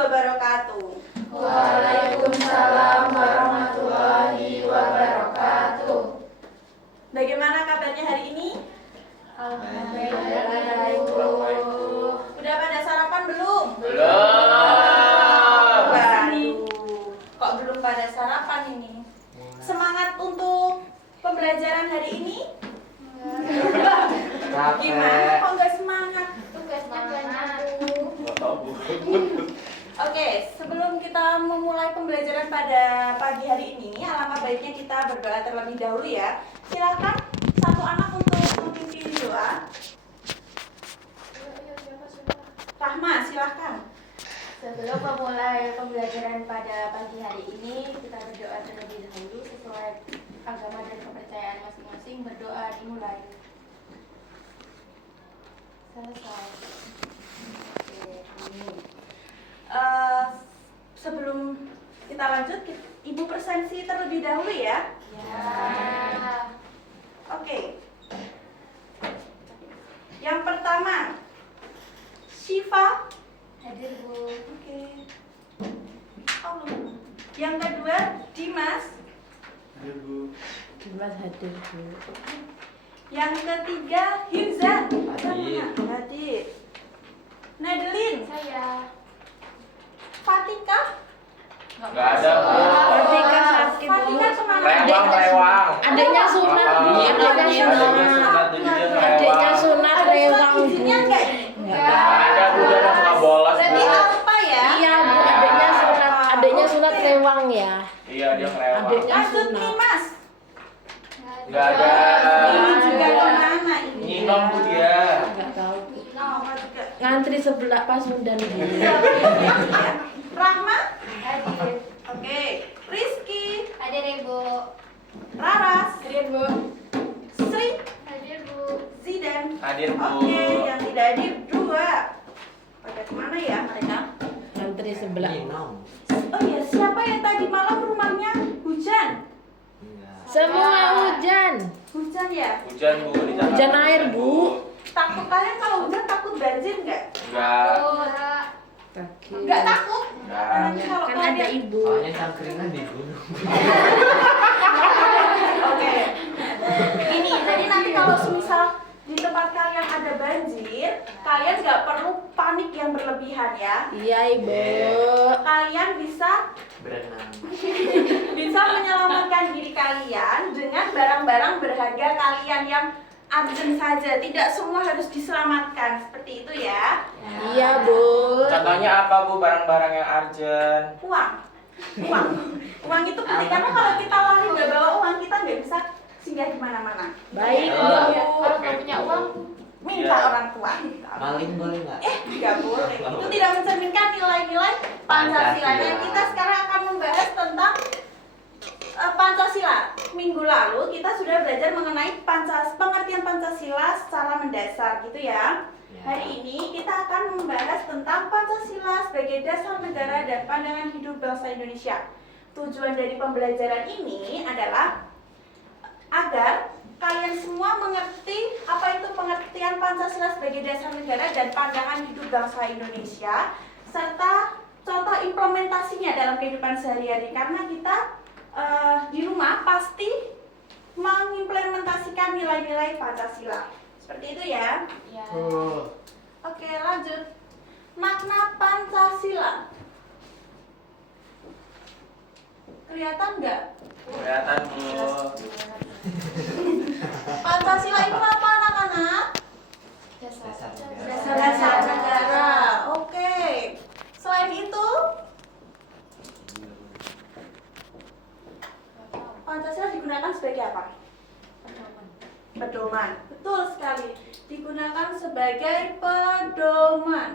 wabarakatuh. Waalaikumsalam warahmatullahi wabarakatuh. Bagaimana kabarnya hari ini? Alhamdulillah, Ibu. Udah pada sarapan belum? Belum. Waduh, kok belum pada sarapan ini? Semangat untuk pembelajaran hari ini? Gimana kok nggak semangat? Tugasnya banyak, Bu. Oke, sebelum kita memulai pembelajaran pada pagi hari ini, alangkah baiknya kita berdoa terlebih dahulu ya. Silakan satu anak untuk memimpin doa. Rahma, silakan. Sebelum memulai pembelajaran pada pagi hari ini, kita berdoa terlebih dahulu sesuai agama dan kepercayaan masing-masing. Berdoa dimulai. Selesai. Oke, amin. Sebelum kita lanjut, Ibu presensi terlebih dahulu ya. Ya. Oke. Yang pertama, Syifa. Hadir, Bu. Oke. Oh, belum. Yang kedua, Dimas. Dimas hadir, Bu. Yang ketiga, Himzan. Hadir. Hadir. Nadelin. Saya. Fatika. Nggak ada, Bu. Fatika sakit, Bu. Fatika kemana? Rewang. Adiknya sunat, Bu. Adiknya sunat. Adiknya sunat Ada surat rewang, Bu. izinnya enggak ini? Nggak ada, Bu. Dia udah suka bolos, Berarti Bu. apa ya? Iya, Bu. Adiknya sunat rewang ya. Iya, dia ngerewang. Adiknya Lanjut sunat. Nimas. Nggak ada. Ini juga kemana ini? Nyinom, Bu, dia. Enggak tahu, Bu. Nomor juga. Ngantri sebelah Pasundan, Bu. Rahma. Hadir. Oke. Rizky. Hadir, Ibu. Raras. Hadir, Bu. Sri. Hadir, Bu. Zidan. Hadir, Bu. Oke, yang tidak hadir dua. Pada kemana ya mereka? Ngantri sebelah. Oh iya, siapa yang tadi malam rumahnya hujan? Semua hujan. Hujan ya? Hujan, Bu. Di sana. Hujan air, Bu. Takut kalian kalau hujan takut banjir nggak? Enggak. Takut. Nggak takut? Nggak. Nanti kalau Kan ada kalian ibu. Soalnya cangkringan di gunung. Oke. Ini, jadi nanti kalau semisal di tempat kalian ada banjir, kalian nggak perlu panik yang berlebihan ya. Iya, Ibu. Kalian bisa Berenang. menyelamatkan diri kalian dengan barang-barang berharga kalian yang urgent saja. Tidak semua harus diselamatkan seperti itu ya. Iya, Bu. Contohnya apa, Bu? Barang-barang yang urgent. Uang itu penting karena kalau kita lari nggak bawa uang kita nggak bisa singgah di mana-mana. Baik, Bu. Kalau nggak punya uang, Minta Iya. orang tua. Maling boleh nggak? Nggak boleh. Itu tidak mencerminkan nilai-nilai Pancasila. Dan kita sekarang akan membahas tentang Pancasila. Minggu lalu kita sudah belajar mengenai pengertian Pancasila secara mendasar gitu ya. Hari ini kita akan membahas tentang Pancasila sebagai dasar negara dan pandangan hidup bangsa Indonesia. Tujuan dari pembelajaran ini adalah agar kalian semua mengerti apa itu pengertian Pancasila sebagai dasar negara dan pandangan hidup bangsa Indonesia, serta contoh implementasinya dalam kehidupan sehari-hari. Karena kita di rumah pasti mengimplementasikan nilai-nilai Pancasila. Seperti itu ya. ya. Oke, lanjut. Makna Pancasila. Kelihatan nggak? Kelihatan, Bu. Pancasila itu apa anak-anak? Dasar. Dasar negara. Oke. Selain itu, Pancasila digunakan sebagai apa? Pedoman. Betul sekali. Digunakan sebagai pedoman.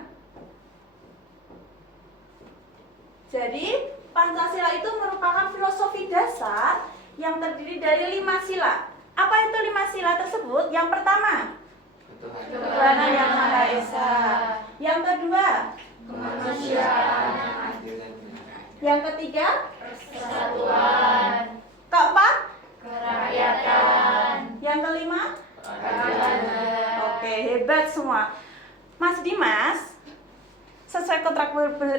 Jadi, Pancasila itu merupakan filosofi dasar yang terdiri dari 5 sila. Apa itu 5 sila tersebut? Yang pertama, Tuhan yang Maha Esa. Yang kedua, Kemanusiaan. Adil dan benar. yang ketiga, Persatuan. keempat, Kerakyatan. yang kelima. Keadilan. Oke, hebat semua. Mas Dimas, sesuai kontrak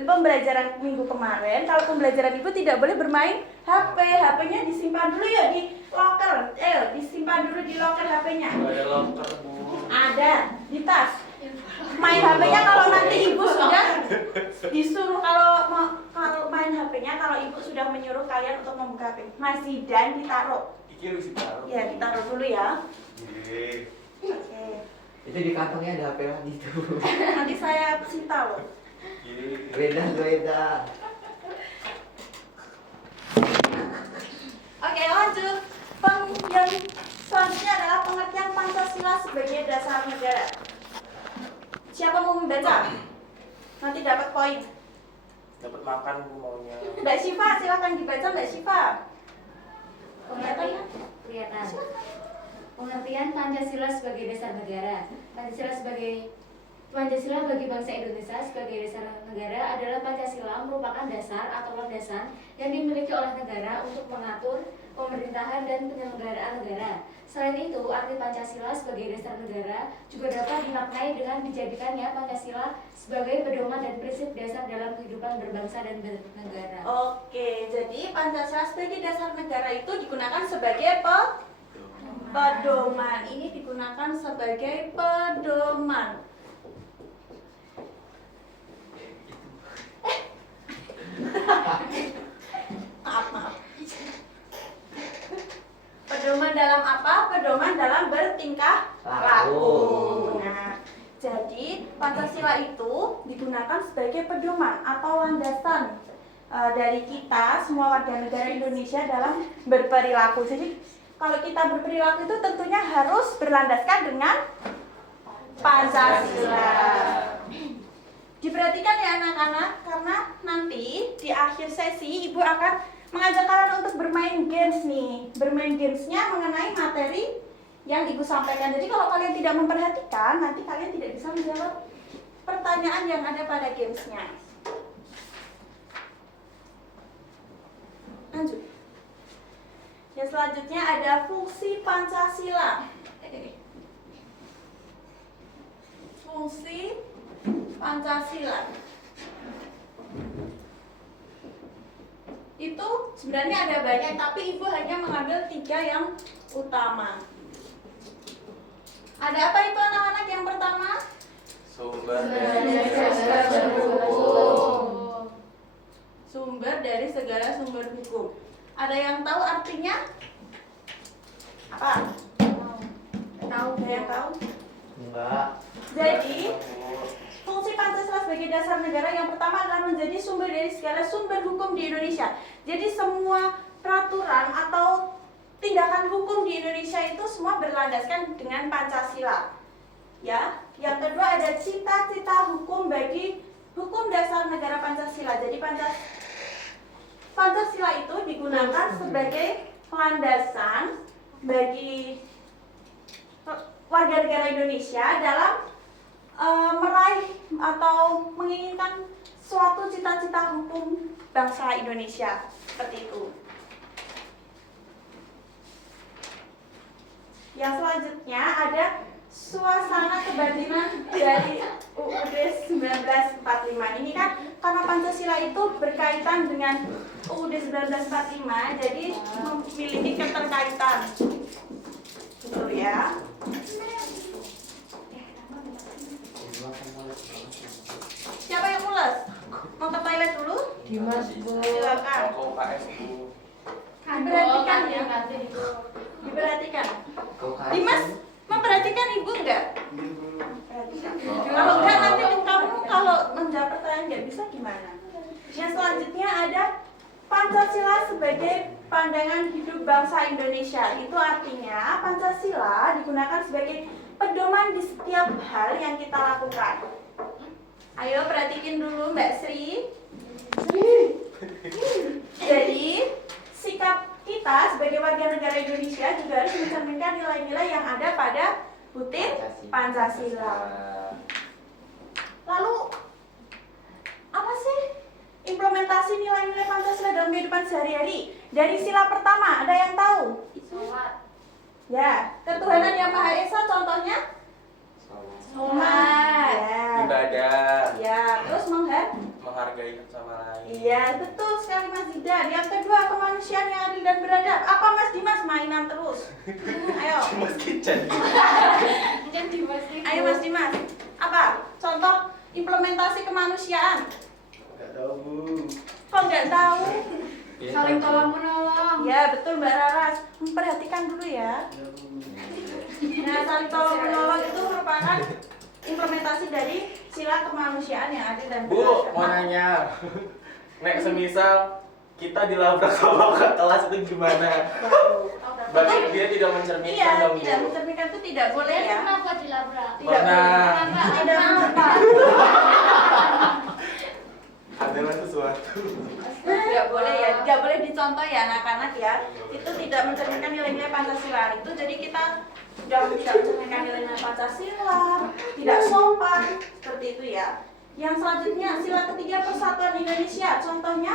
pembelajaran minggu kemarin, kalau pembelajaran ibu tidak boleh bermain HP. HP-nya disimpan dulu ya di locker. Disimpan dulu di locker HP-nya. Ada locker, Bu. Ada di tas. Main HP-nya kalau nanti ibu sudah disuruh, kalau main HP-nya kalau ibu sudah menyuruh kalian untuk membuka HP. Masih dan ditaruh. Iki lu sih taruh. Ya, ditaruh dulu ya. Iya. Oke. Itu di kantongnya ada HP lagi tuh. Nanti saya sita loh. Iya. Beda. Oke, lanjut. Yang selanjutnya adalah pengertian Pancasila sebagai dasar negara. Siapa mau membaca? Nanti dapat poin. Dapat makan Bu maunya. Mbak Syifa, silakan dibaca Mbak Syifa. Kelihatan. Pengertian Pancasila sebagai dasar negara. Pancasila bagi bangsa Indonesia sebagai dasar negara adalah Pancasila merupakan dasar atau landasan yang dimiliki oleh negara untuk mengatur pemerintahan dan penyelenggaraan negara. Selain itu, arti Pancasila sebagai dasar negara juga dapat dimaknai dengan dijadikannya Pancasila sebagai pedoman dan prinsip dasar dalam kehidupan berbangsa dan bernegara. Oke, jadi Pancasila sebagai dasar negara itu digunakan sebagai pedoman. Ini digunakan sebagai pedoman. Maaf. Pedoman dalam apa? Pedoman dalam bertingkah laku. Nah, jadi Pancasila itu digunakan sebagai pedoman atau landasan dari kita semua warga negara Indonesia dalam berperilaku. Jadi kalau kita berperilaku itu tentunya harus berlandaskan dengan Pancasila. Diperhatikan ya anak-anak, karena nanti di akhir sesi ibu akan mengajak kalian untuk bermain games nih. Bermain gamesnya mengenai materi yang ibu sampaikan. Jadi kalau kalian tidak memperhatikan, nanti kalian tidak bisa menjawab pertanyaan yang ada pada gamesnya. Lanjut. Yang selanjutnya ada fungsi Pancasila. Fungsi Pancasila itu sebenarnya ada banyak, tapi ibu hanya mengambil 3 yang utama. Ada apa itu anak-anak? Yang pertama, Sumber sumber dari segala sumber hukum. Ada yang tahu artinya apa? Tahu? Ada yang tahu? Enggak. Jadi fungsi Pancasila sebagai dasar negara yang pertama adalah menjadi sumber dari segala sumber hukum di Indonesia. Jadi semua peraturan atau tindakan hukum di Indonesia itu semua berlandaskan dengan Pancasila. Ya, yang kedua ada cita-cita hukum bagi hukum dasar negara Pancasila. Jadi Pancasila itu digunakan sebagai landasan bagi warga negara Indonesia dalam meraih atau menginginkan suatu cita-cita hukum bangsa Indonesia, seperti itu. Yang selanjutnya ada suasana kebatinan dari UUD 1945. Ini kan karena Pancasila itu berkaitan dengan UUD 1945, jadi memiliki keterkaitan. Betul ya. Siapa yang mules? Mau ke toilet dulu? Dimas, Bu. Silakan. Toko KS Bu. Diperhatikan ya. Diperhatikan. Dimas, memperhatikan ibu enggak? Perhatikan. Kalau enggak nanti kamu kalau menjawab pertanyaan nggak bisa gimana? Yang selanjutnya ada Pancasila sebagai pandangan hidup bangsa Indonesia. Itu artinya Pancasila digunakan sebagai pedoman di setiap hal yang kita lakukan. Ayo perhatikan dulu Mbak Sri. Jadi sikap kita sebagai warga negara Indonesia juga harus mencerminkan nilai-nilai yang ada pada butir Pancasila. Lalu apa sih implementasi nilai-nilai Pancasila dalam kehidupan sehari-hari? Dari sila pertama ada yang tahu? Ya, ketuhanan yang Maha Esa contohnya? Sholat. Ya. Ibadah. Ya, terus Ya, betul sekali Mas Zidan. Yang kedua, kemanusiaan yang adil dan beradab. Apa Mas Dimas? Mainan terus. Ayo. Mas Kitchen. Jadi pasti. Ayo Mas Dimas. Apa? Contoh implementasi kemanusiaan. Nggak tahu Bu. Kok nggak tahu? Saling tolong menolong. Ya, betul Mbak Raras. Perhatikan dulu ya. Nah, saling tolong menolong itu merupakan implementasi dari sila kemanusiaan yang adil dan Bu, beradab. mau nanya. Nek semisal kita dilabrak sama kakak kelas itu gimana? Berarti dia tidak mencerminkan Iya, dong tidak Bu. mencerminkan itu tidak boleh ya. Kenapa dilabrak? Tidak Pernah. boleh. Tidak mengapa. Adalah sesuatu. Tidak boleh ya, tidak boleh dicontoh ya anak-anak ya. Itu tidak mencerminkan nilai-nilai Pancasila. Itu jadi kita sudah tidak mencerminkan nilai-nilai Pancasila, tidak sopan, seperti itu ya. Yang selanjutnya sila ketiga Persatuan Indonesia. Contohnya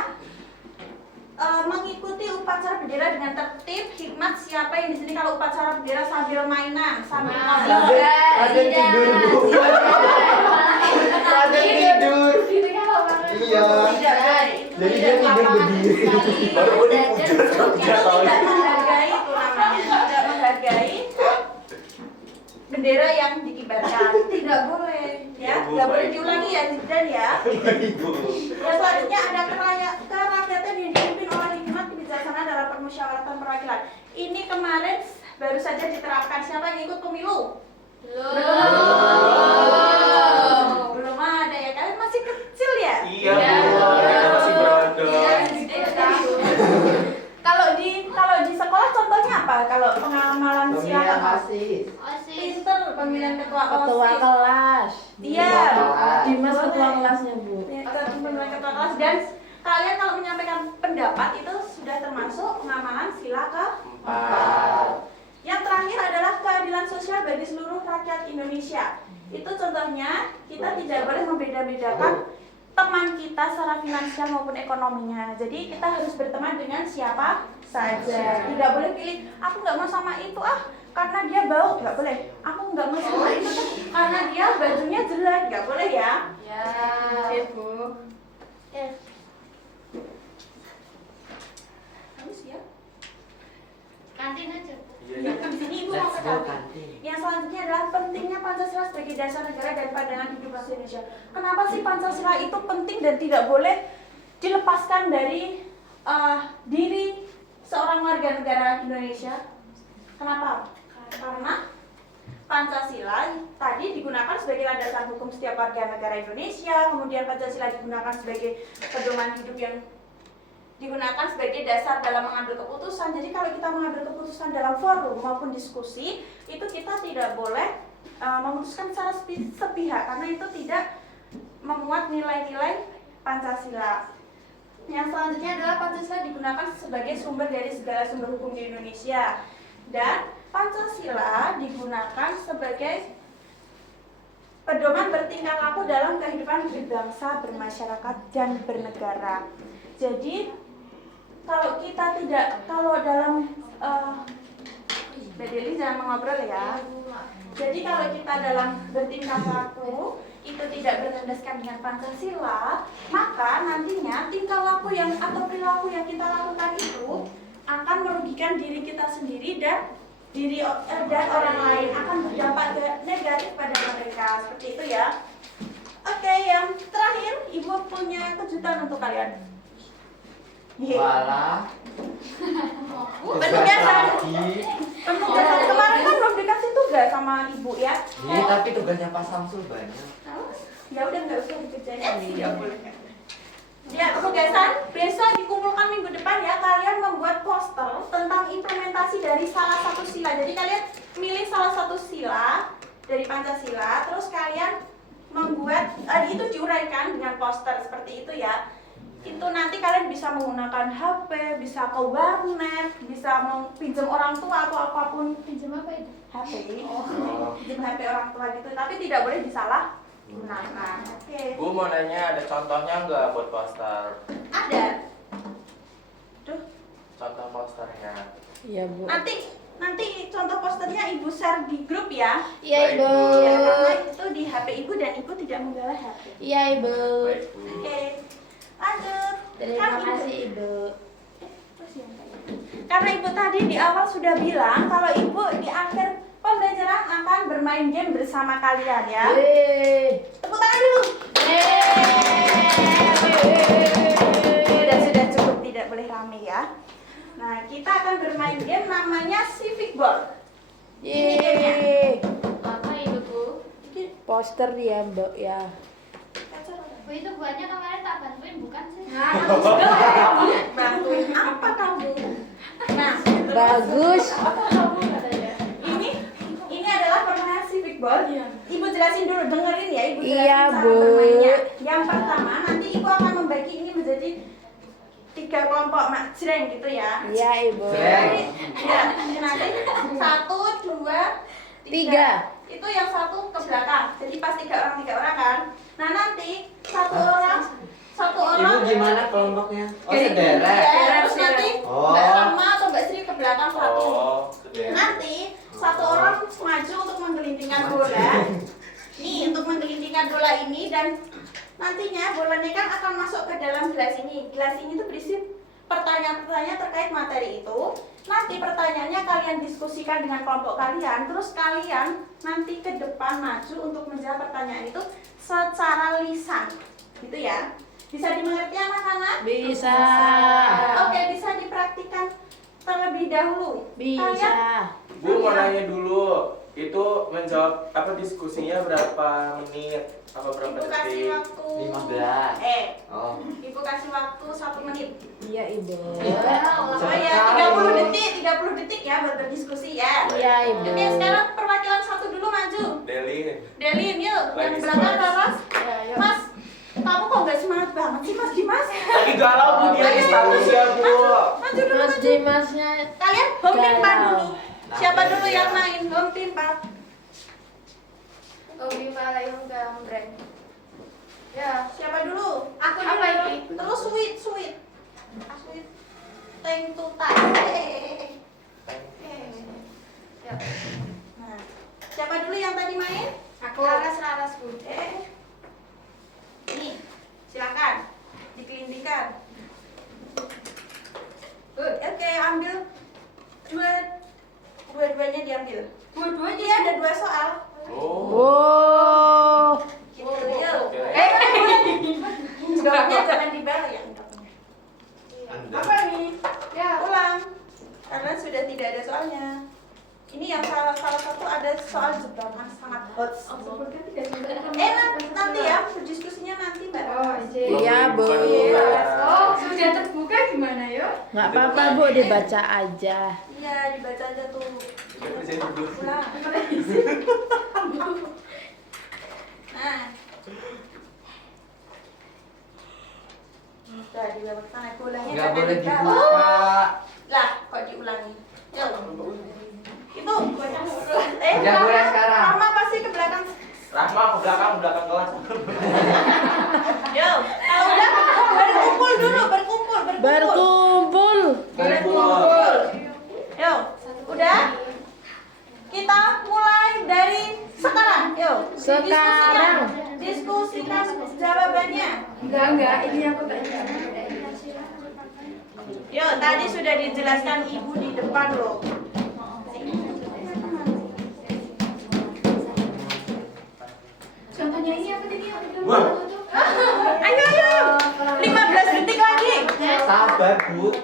mengikuti upacara bendera dengan tertib, hikmat. Siapa yang di sini kalau upacara bendera sambil mainan, sambil ngobrol? Ada yang tidur Bu. Ada yang tidur. Itu kan apa banget? Iya. Tidak boleh. Itu Jadi tidak dia tidur lapangan berdiri. sekali. Baru mau dipuja Itu dia tahu. tidak menghargai itu namanya. Tidak menghargai bendera yang dikibarkan. Tidak boleh ya. Tidak boleh diulangi ya Zidan ya. Ibu. Yang selanjutnya ada kerakyatan yang dipimpin oleh hikmat kebijaksanaan dalam permusyawaratan perwakilan. Ini kemarin baru saja diterapkan. Siapa yang ikut pemilu? Belum ada ya. Kalian masih kecil ya? Iya Bu, kita masih berada. Kalau di sekolah contohnya apa? Kalau pengamalan Pemilihan siapa? OSIS. Pinter pemilihan ketua Ketua OSIS. kelas. Iya. Dimas Boleh. ketua kelasnya, Bu. Ya, pemilihan ketua kelas dan kalian kalau menyampaikan pendapat itu sudah termasuk pengamalan sila keempat. Yang terakhir adalah keadilan sosial bagi seluruh rakyat Indonesia. Itu contohnya kita tidak boleh membeda-bedakan teman kita secara finansial maupun ekonominya. Jadi kita harus berteman dengan siapa saja. Tidak boleh pilih, aku nggak mau sama itu karena dia bau, nggak boleh. Aku nggak mau sama itu karena dia bajunya jelek, nggak boleh ya. Ya. Oke Bu. Kamu siap? Kantin aja. Iya, Ya, iya. di sini Ibu mau Let's ke go kantin. kantin. Yang selanjutnya adalah pentingnya Pancasila sebagai dasar negara dan pandangan hidup bangsa Indonesia. Kenapa sih Pancasila itu penting dan tidak boleh dilepaskan dari diri seorang warga negara Indonesia? Kenapa? Karena Pancasila tadi digunakan sebagai landasan hukum setiap warga negara Indonesia, kemudian Pancasila digunakan sebagai pedoman hidup yang digunakan sebagai dasar dalam mengambil keputusan. Jadi kalau kita mengambil keputusan dalam forum maupun diskusi, itu kita tidak boleh memutuskan secara sepihak karena itu tidak memuat nilai-nilai Pancasila. Yang selanjutnya adalah Pancasila digunakan sebagai sumber dari segala sumber hukum di Indonesia. Dan Pancasila digunakan sebagai pedoman bertingkah laku dalam kehidupan berbangsa, bermasyarakat, dan bernegara. Jadi kalau dalam Mbak Deli jangan mengobrol ya. Jadi kalau kita dalam bertingkah laku itu tidak berlandaskan dengan Pancasila, maka nantinya tingkah laku atau perilaku yang kita lakukan itu akan merugikan diri kita sendiri dan dan orang lain, akan berdampak negatif pada mereka. Seperti itu ya. Oke, yang terakhir Ibu punya kejutan untuk kalian. Walah. Penugasan lagi. kemarin kan belum dikasih tugas sama Ibu ya. Iya, tapi tugasnya Pak Samsul banyak. Ya udah nggak usah dikerjain. Tidak boleh. Ya, penugasan besok dikumpulkan minggu depan ya. Kalian membuat poster tentang implementasi dari salah satu sila. Jadi kalian milih salah satu sila dari Pancasila, terus kalian membuat itu diuraikan dengan poster seperti itu ya. Itu nanti kalian bisa menggunakan HP, bisa ke warnet, bisa mau pinjam orang tua atau apapun. Pinjam apa itu? HP. Oh. Pinjam HP orang tua gitu, tapi tidak boleh disalahgunakan. Oke. Bu mau nanya ada contohnya nggak buat poster? Ada. Duh, Contoh posternya. Iya, Bu. nanti contoh posternya Ibu share di grup ya. Iya, Ibu. Ya, karena itu di HP Ibu dan Ibu tidak menggalah HP. Iya, Ibu. Baik Bu. Oke. Lanjut. Terima kasih Ibu. Karena Ibu tadi di awal sudah bilang kalau Ibu di akhir pembelajaran akan bermain game bersama kalian ya. Tepuk tangan dulu. Sudah cukup, tidak boleh rame ya. Nah, kita akan bermain game namanya Civic Ball. Ini gamenya. Apa itu Bu? Poster ya Mbak ya. Bu itu buatnya kemarin tak bantuin bukan sih? Bantuin apa kamu? Nah, Bagus. ini adalah permainan Civic Ball. Ibu jelasin dulu, dengerin ya, Ibu jelasin Iya, cara Bu. bermainnya. Yang pertama, nanti Ibu akan membagi ini menjadi 3 kelompok majreng gitu ya. Iya Ibu. Jadi, ya, nanti 1, 2, 3. 3. Itu yang satu ke belakang. Jadi pas 3 orang kan. Nah, nanti satu orang Ibu gimana kelompoknya? Oh, ya, sederet. terus nanti Oh. Mbak Rama atau Mbak Sri ke belakang satu. sederet. Nanti satu orang maju untuk menggelindingkan bola. Nih, untuk menggelindingkan bola ini dan nantinya bolanya kan akan masuk ke dalam gelas ini. Gelas ini tuh berisi pertanyaan-pertanyaan terkait materi itu. Nanti pertanyaannya kalian diskusikan dengan kelompok kalian, terus kalian nanti ke depan maju untuk menjawab pertanyaan itu secara lisan. Gitu ya. Bisa dimengerti anak-anak? Bisa. Oke, bisa dipraktikkan terlebih dahulu. Kalian Bisa. Bu mau nanya dulu, itu menjawab apa diskusinya berapa menit? Apa berapa Ibu kasih detik? waktu 15. Oh, Ibu kasih waktu 1 menit. Iya Ibu. Oh ya, 30 detik ya buat berdiskusi ya. Iya Ibu. Oke, sekarang perwakilan satu dulu maju. Deli. Delin, yuk. Yang Lagi belakang semangat. Laras. Mas, kamu kok nggak semangat banget sih Mas Dimas? Lagi galau Bu dia di status ya Bu. Maju dulu, Mas maju. Dimasnya Kalian home team Pak galau. dulu. Siapa dulu yang main home team Pak? Ya. Siapa dulu? Aku dulu. Apa ini? Terus sweet. Sweet. Tank to time. Ya. Nah, siapa dulu yang tadi main? Laras Bu. Ini, silakan dikelindingkan. Oke, ambil dua-duanya diambil. Dua-duanya? Iya, ada 2 soal. Oh. Wow. Gitu, yuk. Oke. Jawabnya jangan dibayang. Apa nih? Ya. Ulang. Karena sudah tidak ada soalnya. Ini yang salah satu ada soal jebakan sangat hot. Nanti ya, diskusinya nanti Mbak. Iya Bu. Oh, sudah terbuka gimana ya? Nggak apa-apa Bu, dibaca aja. Iya, dibaca aja tuh. Saya duduk. Ulang. Nah. Udah dibawa ke sana, bolanya Nggak jangan boleh dibawa. dibuka. Lah, kok diulangi? Yuk. Itu Nggak boleh sekarang. Rama pasti ke belakang. Rahma ke belakang kelas. Yo, kalau udah berkumpul dulu, berkumpul. Berkumpul. Yo, udah? Kita mulai dari sekarang. Yo, Sekarang. diskusikan jawabannya. Enggak, ini aku tanya. Yo, tadi sudah dijelaskan Ibu di depan loh. Contohnya ini apa tadi? Wah. Ayo. 15 detik lagi. Sabar, Bu.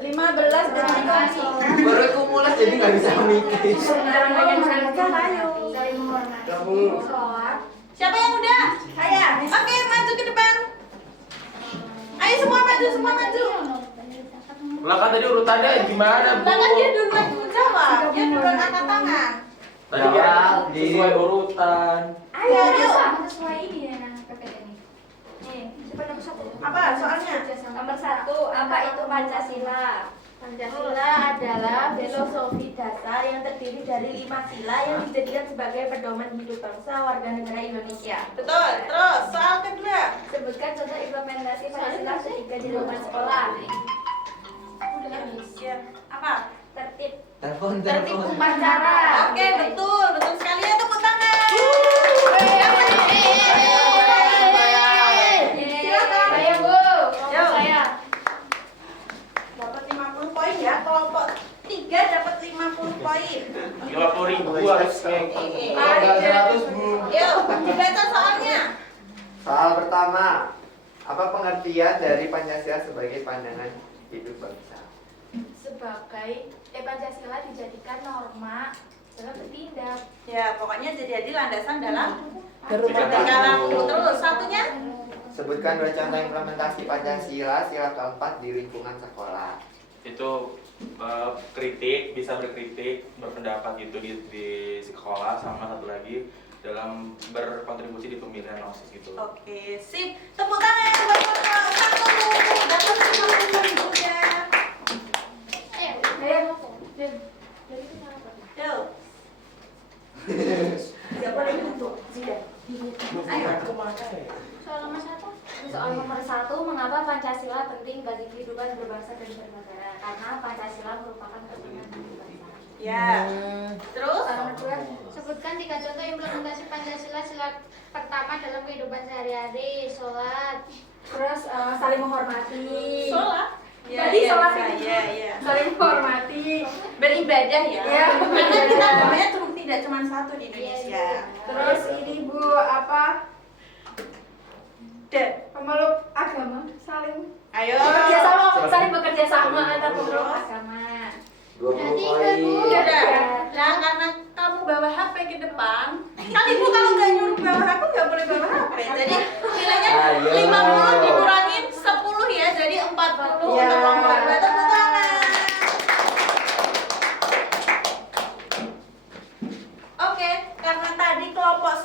15 detik lagi. Baru aku mulai jadi nggak bisa mikir. Jangan banyak saja, ayo. Saling menghormati. Kamu. Sholat. Siapa yang udah? Saya. Oke, maju ke depan. Ayo semua maju. Lah kan tadi urutannya gimana Bu? Bahkan dia duluan jawab, dia duluan angkat tangan. Tadi kan sesuai urutan. Ayo. Sama sesuai ini ya, nah, PPT ini. Nih, siapa nomor 1? Apa soalnya? Nomor 1, apa itu Pancasila? Pancasila adalah filosofi dasar yang terdiri dari 5 sila yang dijadikan sebagai pedoman hidup bangsa warga negara Indonesia. Betul. Terus soal kedua. Sebutkan contoh implementasi Pancasila ketika di lingkungan sekolah. Ya, apa? Tertib Telepon. upacara. Oke, betul sekali ya, tepuk tangan. Silakan. Saya Bu. Yo. Saya. 100 Bu. Yuk, dibaca soalnya. Soal pertama, apa pengertian dari Pancasila sebagai pandangan hidup bangsa? Pancasila dijadikan norma dalam bertindak. Ya, pokoknya jadi landasan dalam Berumah berkalamu. Terus satunya? Sebutkan 2 contoh implementasi Pancasila sila keempat di lingkungan sekolah. Itu kritik, bisa berkritik, berpendapat gitu di sekolah, sama satu lagi dalam berkontribusi di pemilihan OSIS gitu. Oke, sip. Tepuk tangan buat Bapak. Satu. Dapat 50.000 ya. Tuh. Tidak boleh untuk. Sudah. Ayo. Soal nomor 1. Soal nomor 1, mengapa Pancasila penting bagi kehidupan berbangsa dan bernegara? Karena Pancasila merupakan pedoman hidup bangsa. Ya. Terus? Soal nomor 2, Sebutkan 3 contoh implementasi Pancasila sila pertama dalam kehidupan sehari-hari, sholat. terus saling menghormati. Sholat. Jadi sholat itu ya. saling menghormati. Beribadah ya. Iya. Karena kita namanya tidak cuma satu di Indonesia. Terus ini Bu apa? Pemeluk agama saling Ayo. bekerja sama, saling bekerja sama antar pemeluk agama. 20 poin. Udah. Nah, karena kamu bawa HP ke depan, kan ibu kalau nggak nyuruh bawa HP nggak boleh bawa HP. Jadi nilainya Ayo. 50 dikurangin 10 ya, jadi 40 Ya. untuk kelompok dua. Tepuk tangan. Oke, karena tadi kelompok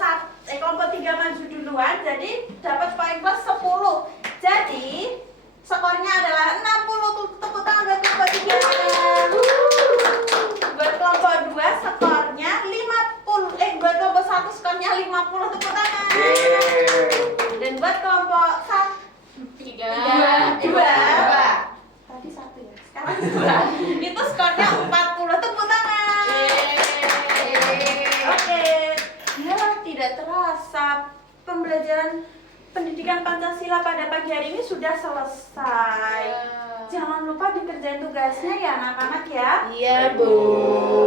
3 maju duluan, jadi dapat poin plus 10. Jadi skornya adalah 60. Tepuk tangan buat kelompok 3. Buat kelompok 2 skornya 50. Buat kelompok 1 skornya 50. Tepuk tangan. Dan buat kelompok 2 tadi 1 ya, sekarang 2 itu skornya 40. Tepuk tangan. Oke, ya tidak terasa pembelajaran pendidikan Pancasila pada pagi hari ini sudah selesai. Jangan lupa dikerjain tugasnya ya anak-anak ya. Iya, Bu.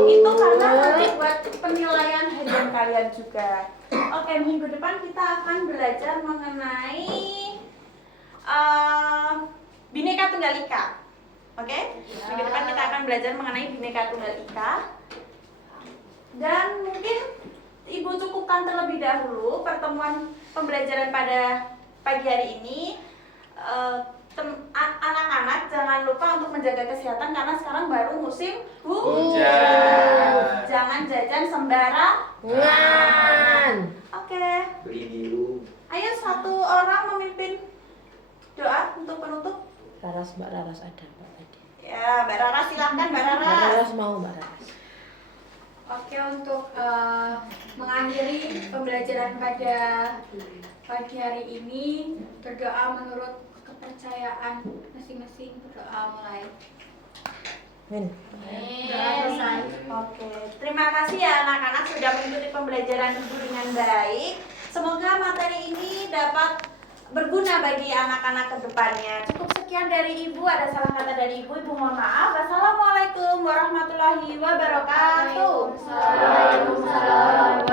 Itu karena nanti buat penilaian harian kalian juga. Oke, minggu depan kita akan belajar mengenai Bhinneka Tunggal Ika. Oke? Minggu depan kita akan belajar mengenai Bhinneka Tunggal Ika. Dan mungkin Ibu cukupkan terlebih dahulu pertemuan pembelajaran pada pagi hari ini. Anak-anak jangan lupa untuk menjaga kesehatan karena sekarang baru musim Hujan. Jangan jajan sembarangan. Oke. Beli biru. Ayo satu orang memimpin doa untuk penutup. Mbak Raras ada Mbak tadi. Ya, Mbak Rara silahkan Mbak Rara. Mbak Raras mau Mbak Raras. Oke, untuk mengakhiri pembelajaran pada pagi hari ini, berdoa menurut kepercayaan masing-masing. Berdoa mulai. Min. Doa selesai. Oke, terima kasih ya anak-anak sudah mengikuti pembelajaran Ibu dengan baik. Semoga materi ini dapat berguna bagi anak-anak ke depannya. Cukup sekian dari Ibu, ada salah kata dari Ibu mohon maaf. Wassalamualaikum warahmatullahi wabarakatuh. Waalaikumsalam.